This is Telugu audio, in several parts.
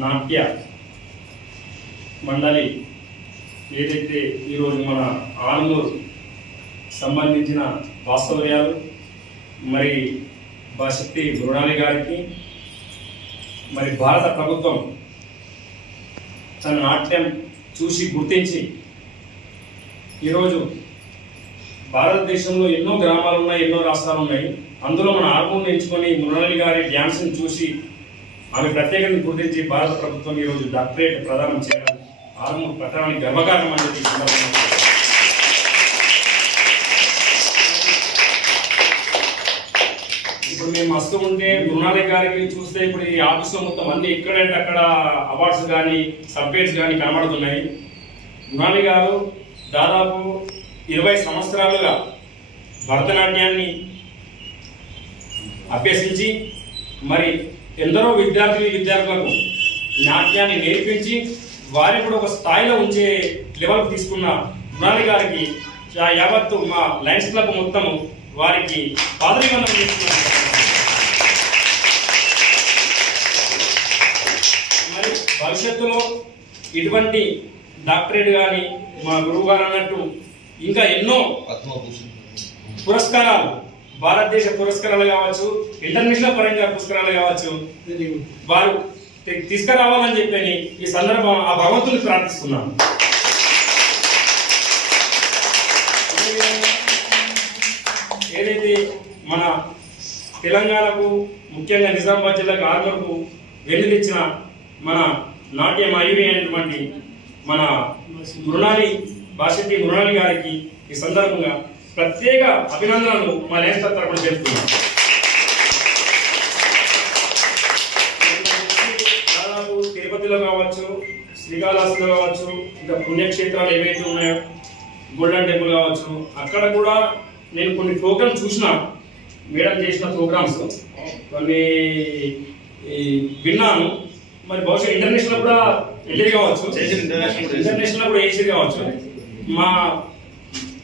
నాట్య మండలి ఏదైతే ఈరోజు మన ఆరుమూరు సంబంధించిన వాస్తవ్యాలు మరి బాశక్తి మృణాలి గారికి మరి భారత ప్రభుత్వం తన నాట్యం చూసి గుర్తించి ఈరోజు భారతదేశంలో ఎన్నో గ్రామాలు ఉన్నాయి ఎన్నో రాష్ట్రాలు ఉన్నాయి అందులో మన ఆర్మూర్ని ఎంచుకొని మృణాలి గారి డ్యాన్స్ని చూసి ఆమె ప్రత్యేకంగా గుర్తించి భారత ప్రభుత్వం ఈరోజు డాక్టరేట్ ప్రదానం చేయడం ఆర్మూర్ పట్టణానికి గర్వకారణం అని చెప్పి ఇప్పుడు మేము వస్తూ ఉంటే మృణాలి గారికి చూస్తే ఇప్పుడు ఈ ఆఫీస్లో మొత్తం అన్ని ఎక్కడంటే అక్కడ అవార్డ్స్ కానీ సబ్జెక్ట్స్ కానీ కనబడుతున్నాయి. మృణాలి గారు దాదాపు ఇరవై సంవత్సరాలుగా భరతనాట్యాన్ని అభ్యసించి మరి ఎందరో విద్యార్థులు విద్యార్థులకు నాట్యాన్ని నేర్పించి వారిని కూడా ఒక స్థాయిలో ఉంచే లెవెల్కి తీసుకున్న మృణాలి గారికి యావత్తు మా లయన్స్ క్లబ్ మొత్తము వారికి పాదవివందనం చేస్తున్నాను మరి భవిష్యత్తులో ఇటువంటి డాక్టరేట్ కానీ మా గురువు గారు అన్నట్టు ఇంకా ఎన్నో పురస్కారాలు భారతదేశ పురస్కారాలు కావచ్చు ఇంటర్నేషనల్ పరంగా పురస్కారాలు కావచ్చు వారు తీసుకురావాలని చెప్పని ఈ సందర్భం ఆ భగవంతుని ప్రార్థిస్తున్నాను ఏదైతే మన తెలంగాణకు ముఖ్యంగా నిజామాబాద్ జిల్లాకు ఆర్మర్కు వెన్నుదిచ్చిన మన నాట్య మయూరి అయినటువంటి మన మృణాలి భాషకి మృణాలి గారికి ఈ సందర్భంగా ప్రత్యేక అభినందనలు మా లేఖ తరపున దాదాపు తిరుపతిలో కావచ్చు శ్రీకాళహస్తిలో కావచ్చు ఇంకా పుణ్యక్షేత్రాలు ఏవైతే ఉన్నాయో గోల్డెన్ టెంపుల్ కావచ్చు అక్కడ కూడా నేను కొన్ని ప్రోగ్రామ్స్ చూసిన మేడం చేసిన ప్రోగ్రామ్స్. కొన్ని విన్నాను. మరి బహుశా ఇంటర్నేషనల్ కూడా వెళ్ళేది కావచ్చు. ఇంటర్నేషనల్ కూడా వేసేది కావచ్చు. మా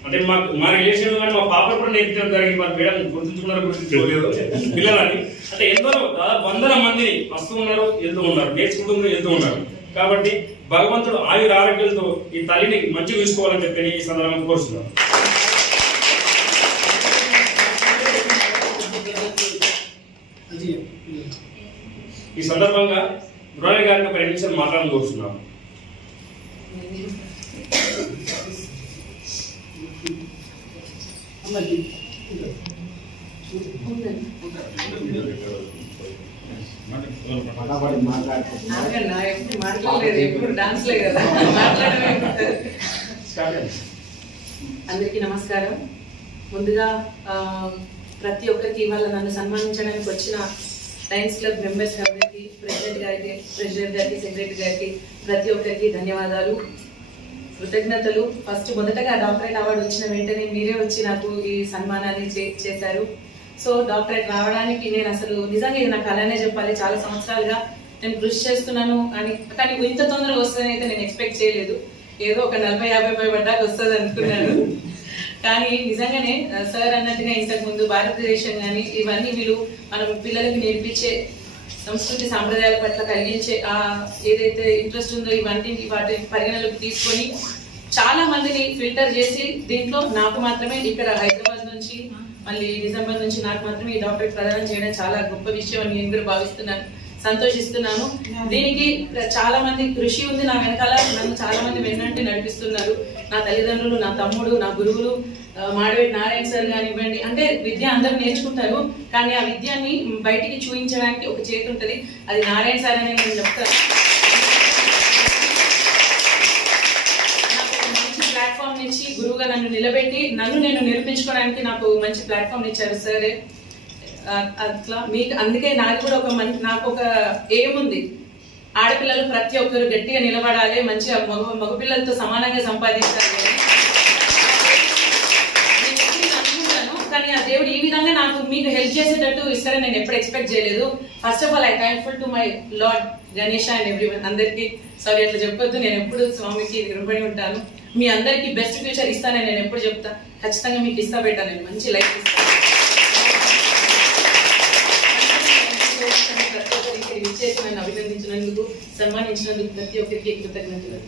అంటే మా మా రిలేషన్ కానీ మా పాప కూడా నేర్పించడం జరిగింది. మా మేడం గుర్తుంచుకున్నారో గుర్తుంచుకోలేదు పిల్లలని అంటే దాదాపు వందల మందిని వస్తూ ఉన్నారు వెళ్తూ ఉన్నారు నేర్చుకుంటూ వెళ్తూ ఉన్నారు. కాబట్టి భగవంతుడు ఆయుర ఆరోగ్యాలతో ఈ తల్లిని మంచిగా చూసుకోవాలని చెప్పి ఈ సందర్భంగా కోరుతున్నాను ఈ సందర్భంగా మురళి గారిని ఒక రెండు నిమిషాలు మాట్లాడాలని కోరుతున్నాను మాట్లాడలేదు ఎప్పుడు డాన్స్లే కదా అందరికీ నమస్కారం. ముందుగా ప్రతి ఒక్కరికి ఇవాళ నన్ను సన్మానించడానికి వచ్చిన లయన్స్ క్లబ్ మెంబర్స్ అందరికీ ప్రెసిడెంట్ గారికి ప్రెసిడెంట్ గారికి సెక్రటరీ గారికి ప్రతి ఒక్కరికి ధన్యవాదాలు. కృతజ్ఞతలు. ఫస్ట్ మొదటగా డాక్టరేట్ అవార్డు వచ్చిన వెంటనే మీరే వచ్చి నాకు ఈ సన్మానాన్ని చేశారు. సో డాక్టరేట్ రావడానికి నేను అసలు నిజంగా ఇది నాకు అలానే చెప్పాలి. చాలా సంవత్సరాలుగా నేను కృషి చేస్తున్నాను అని కానీ ఇంత తొందరగా వస్తుందని అయితే నేను ఎక్స్పెక్ట్ చేయలేదు. ఏదో ఒక నలభై యాభై పై పడ్డాక వస్తుంది అనుకున్నాను. కానీ నిజంగానే సార్ అన్నట్టుగా ఇంతకు ముందు భారతదేశం కానీ ఇవన్నీ వీళ్ళు మనం పిల్లలకు నేర్పించే సంస్కృతి సాంప్రదాయాల పట్ల కలిగించే ఆ ఏదైతే ఇంట్రెస్ట్ ఉందో ఇవన్నీ వాటిని పరిగణలోకి తీసుకొని చాలా మందిని ఫిల్టర్ చేసి దీంట్లో నాకు మాత్రమే ఇక్కడ హైదరాబాద్ నుంచి మళ్ళీ డిసెంబర్ నుంచి నాకు మాత్రమే ఈ డాక్టరేట్ ప్రదానం చేయడం చాలా గొప్ప విషయం అని నేను కూడా భావిస్తున్నాను సంతోషిస్తున్నాను. దీనికి చాలా మంది కృషి ఉంది నా వెనకాల నన్ను చాలా మంది వెన్నంటి నడిపిస్తున్నారు. నా తల్లిదండ్రులు నా తమ్ముడు నా గురువులు మాడవేటి నారాయణ సార్ కానివ్వండి అంటే విద్య అందరూ నేర్చుకుంటారు కానీ ఆ విద్యని బయటికి చూపించడానికి ఒక చేతి ఉంటుంది. అది నారాయణ సార్ అని నేను చెప్తాను. మంచి ప్లాట్ఫామ్ నుంచి గురువుగా నన్ను నిలబెట్టి నన్ను నేను నిరూపించుకోవడానికి నాకు మంచి ప్లాట్ఫామ్ ఇచ్చారు సరే. అట్లా మీకు అందుకే నాకు కూడా ఒక మంచి నాకు ఒక ఏముంది ఉంది. ఆడపిల్లలు ప్రతి ఒక్కరు గట్టిగా నిలబడాలి మంచిగా మగ మగపిల్లలతో సమానంగా సంపాదించాలి. నేను కానీ ఆ దేవుడు ఈ విధంగా నాకు మీకు హెల్ప్ చేసేటట్టు ఇస్తారని నేను ఎప్పుడు ఎక్స్పెక్ట్ చేయలేదు. First of all I thankful to my lord Ganesh and everyone అందరికీ సారీ అట్లా చెప్పొద్దు నేను ఎప్పుడు స్వామికి రుణపడి ఉంటాను. మీ అందరికీ బెస్ట్ ఫ్యూచర్ ఇస్తానని నేను ఎప్పుడు చెప్తా. ఖచ్చితంగా మీకు ఇస్తా పెట్టా నేను మంచి లైఫ్ ఇస్తాను ప్రతి ఒక్కరికి విచ్చేసి చేసి నన్ను అభినందించినందుకు సన్మానించినందుకు ప్రతి ఒక్కరికి కృతజ్ఞతలు